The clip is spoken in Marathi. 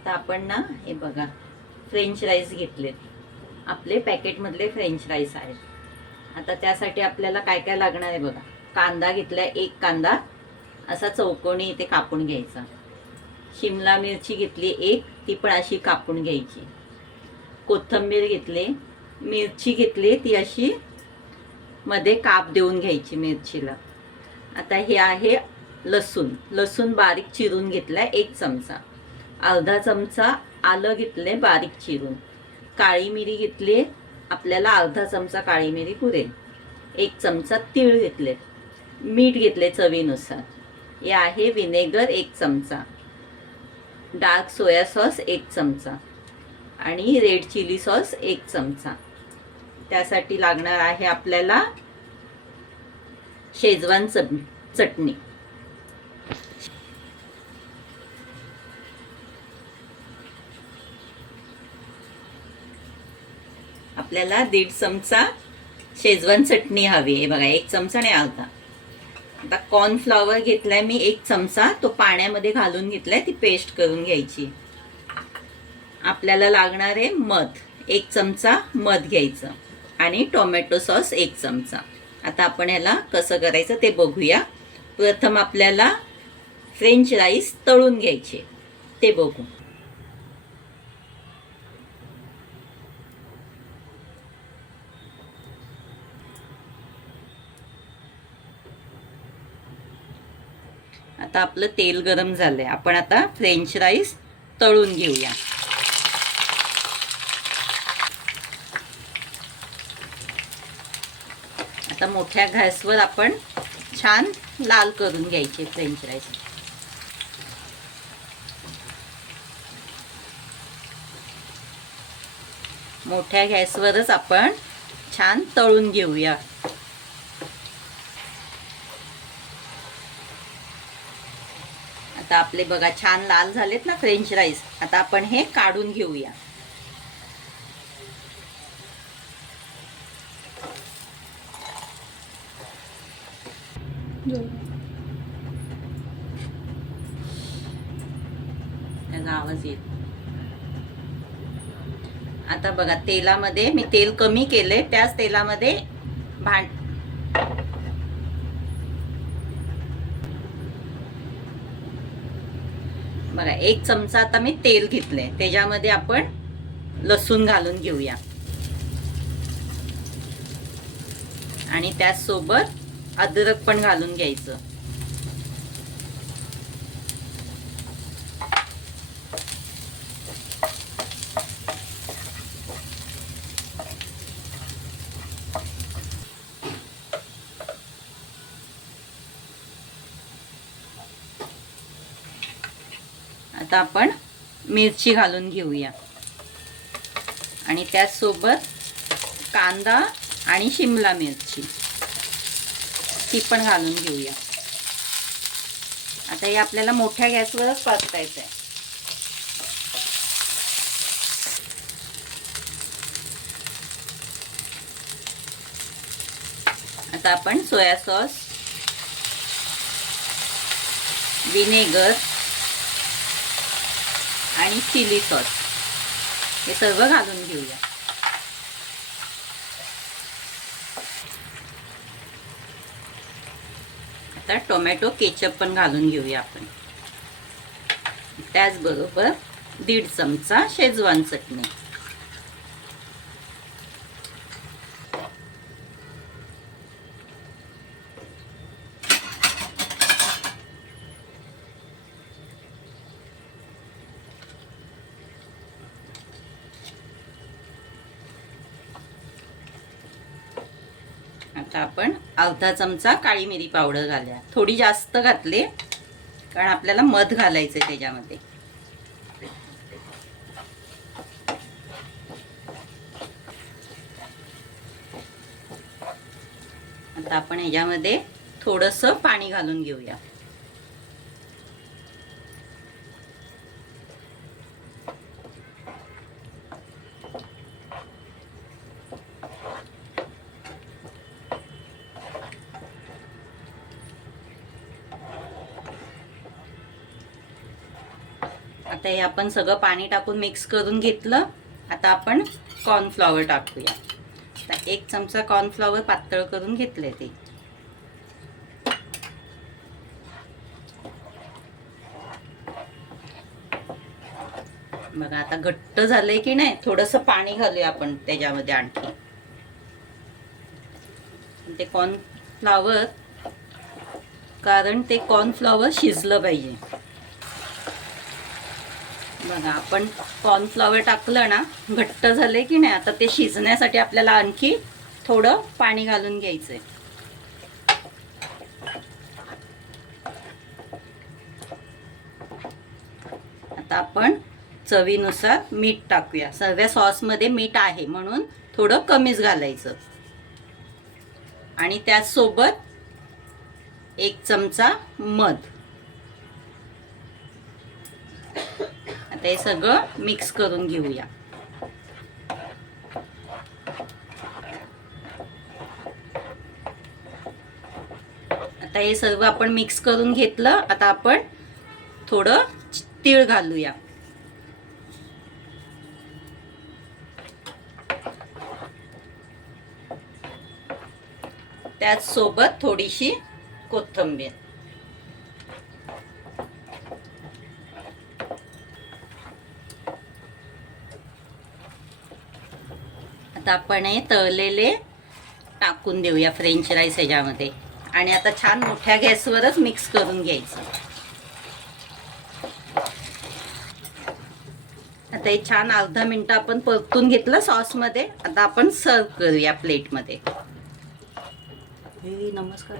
आता आपण ना हे बघा फ्रेंच राईस घेतलेत. आपले पॅकेटमधले फ्रेंच राईस आहेत. आता त्यासाठी आपल्याला काय काय लागणार आहे बघा. कांदा घेतलाय, एक कांदा असा चौकोनी इथे कापून घ्यायचा. शिमला मिरची घेतली एक, ती पण अशी कापून घ्यायची. कोथिंबीर घेतली, मिरची घेतली, ती अशी मध्ये काप देऊन घ्यायची मिरचीला. आता हे आहे लसूण. लसूण बारीक चिरून घेतलाय एक चमचा. अर्धा चमचा आलं घेतले बारीक चिरून. काळी मिरी घेतली, आपल्याला अर्धा चमचा काळी मिरी पुरेल. एक चमचा तीळ घेतले. मीठ घेतले चवीनुसार. हे आहे विनेगर एक चमचा. डार्क सोया सॉस एक चमचा आणि रेड चिली सॉस एक चमचा. त्यासाठी लागणार आहे आपल्याला शेजवान चटणी. आपल्याला 1.5 चमचा शेजवान चटणी हवी आहे बघा, 1 चमचा आणि अर्धा. आता कॉर्नफ्लॉवर घेतलाय मी 1 चमचा, तो पाण्यामध्ये घालून घेतलाय, ती पेस्ट करून घ्यायची. आपल्याला लागणार आहे मध, 1 चमचा मध घ्यायचं आणि टोमॅटो सॉस 1 चमचा. आता आपण ह्याला कसं करायचं ते बघूया. प्रथम आपल्याला फ्रेंच राईस तळून घ्यायचे, ते बघू. आता आपलं तेल गरम झालंय. आपण आता फ्रेंच राईस तळून घेऊया. आता मोठ्या गॅसवर आपण छान लाल करून घ्यायचे फ्रेंच राईस. मोठ्या गॅसवरच आपण छान तळून घेऊया. आता आपले बघा छान लाल झालेत ना फ्रेंच राईस. आता आपण हे काढून घेऊया. त्याचा आवाज येत. आता बघा तेलामध्ये मी तेल कमी केले, त्याच तेलामध्ये बघा 1 चमचा आता मी तेल घेतलंय, त्याच्यामध्ये आपण लसूण घालून घेऊया आणि त्याचसोबत अद्रक पण घालून घ्यायचं. आता आपण मिरची घालून घेऊया आणि त्याचसोबत कांदा आणि शिमला मिरची ती पण घालून घेऊया. आता हे आपल्याला मोठ्या गॅसवरच परतायचं आहे. आता आपण सोया सॉस, विनेगर आणि चिली सॉस हे सर्व घालून घेऊया. आता टोमॅटो केचप पण घालून घेऊया आपण. त्याचबरोबर 1.5 चमचा शेजवान चटणी. आता आपण अर्धा चमचा काळी मिरी पावडर घालूया. थोडी जास्त घातली कारण आपल्याला मध घालायचं त्याच्यामध्ये. आता आपण ह्याच्यामध्ये थोडंसं पाणी घालून घेऊया. आता हे आपण सगळं पाणी टाकून मिक्स करून घेतलं. आता आपण कॉर्नफ्लॉवर टाकूया. आता 1 चमचा कॉर्नफ्लॉवर पातळ करून घेतले ते. बघा आता घट्ट झालंय की नाही. थोडंसं पाणी घालूया आपण त्याच्यामध्ये आणखी. ते कॉर्नफ्लॉवर, कारण ते कॉर्नफ्लॉवर शिजलं पाहिजे. बघा आपण कॉर्नफ्लॉवर टाकलं ना, घट्ट झाले की नाही. आता ते शिजण्यासाठी आपल्याला आणखी थोडं पाणी घालून घ्यायचंय. आता आपण चवीनुसार मीठ टाकूया. सर्व सॉसमध्ये मीठ आहे म्हणून थोडं कमीच घालायचं. आणि त्याचसोबत 1 चमचा मध. आता हे सगळं मिक्स करून घेऊया. आता हे सर्व आपण मिक्स करून घेतलं. आता आपण थोडं तीळ घालूया. त्याच सोबत थोडीशी कोथिंबीर. आता आपण हे तळलेले टाकून देऊया फ्रेंच राईस ह्याच्यामध्ये. आणि आता छान मोठ्या गॅसवरच मिक्स करून घ्यायचं. आता हे छान अर्धा मिनिट आपण परतून घेतलं सॉसमध्ये. आता आपण सर्व करूया प्लेटमध्ये. नमस्कार.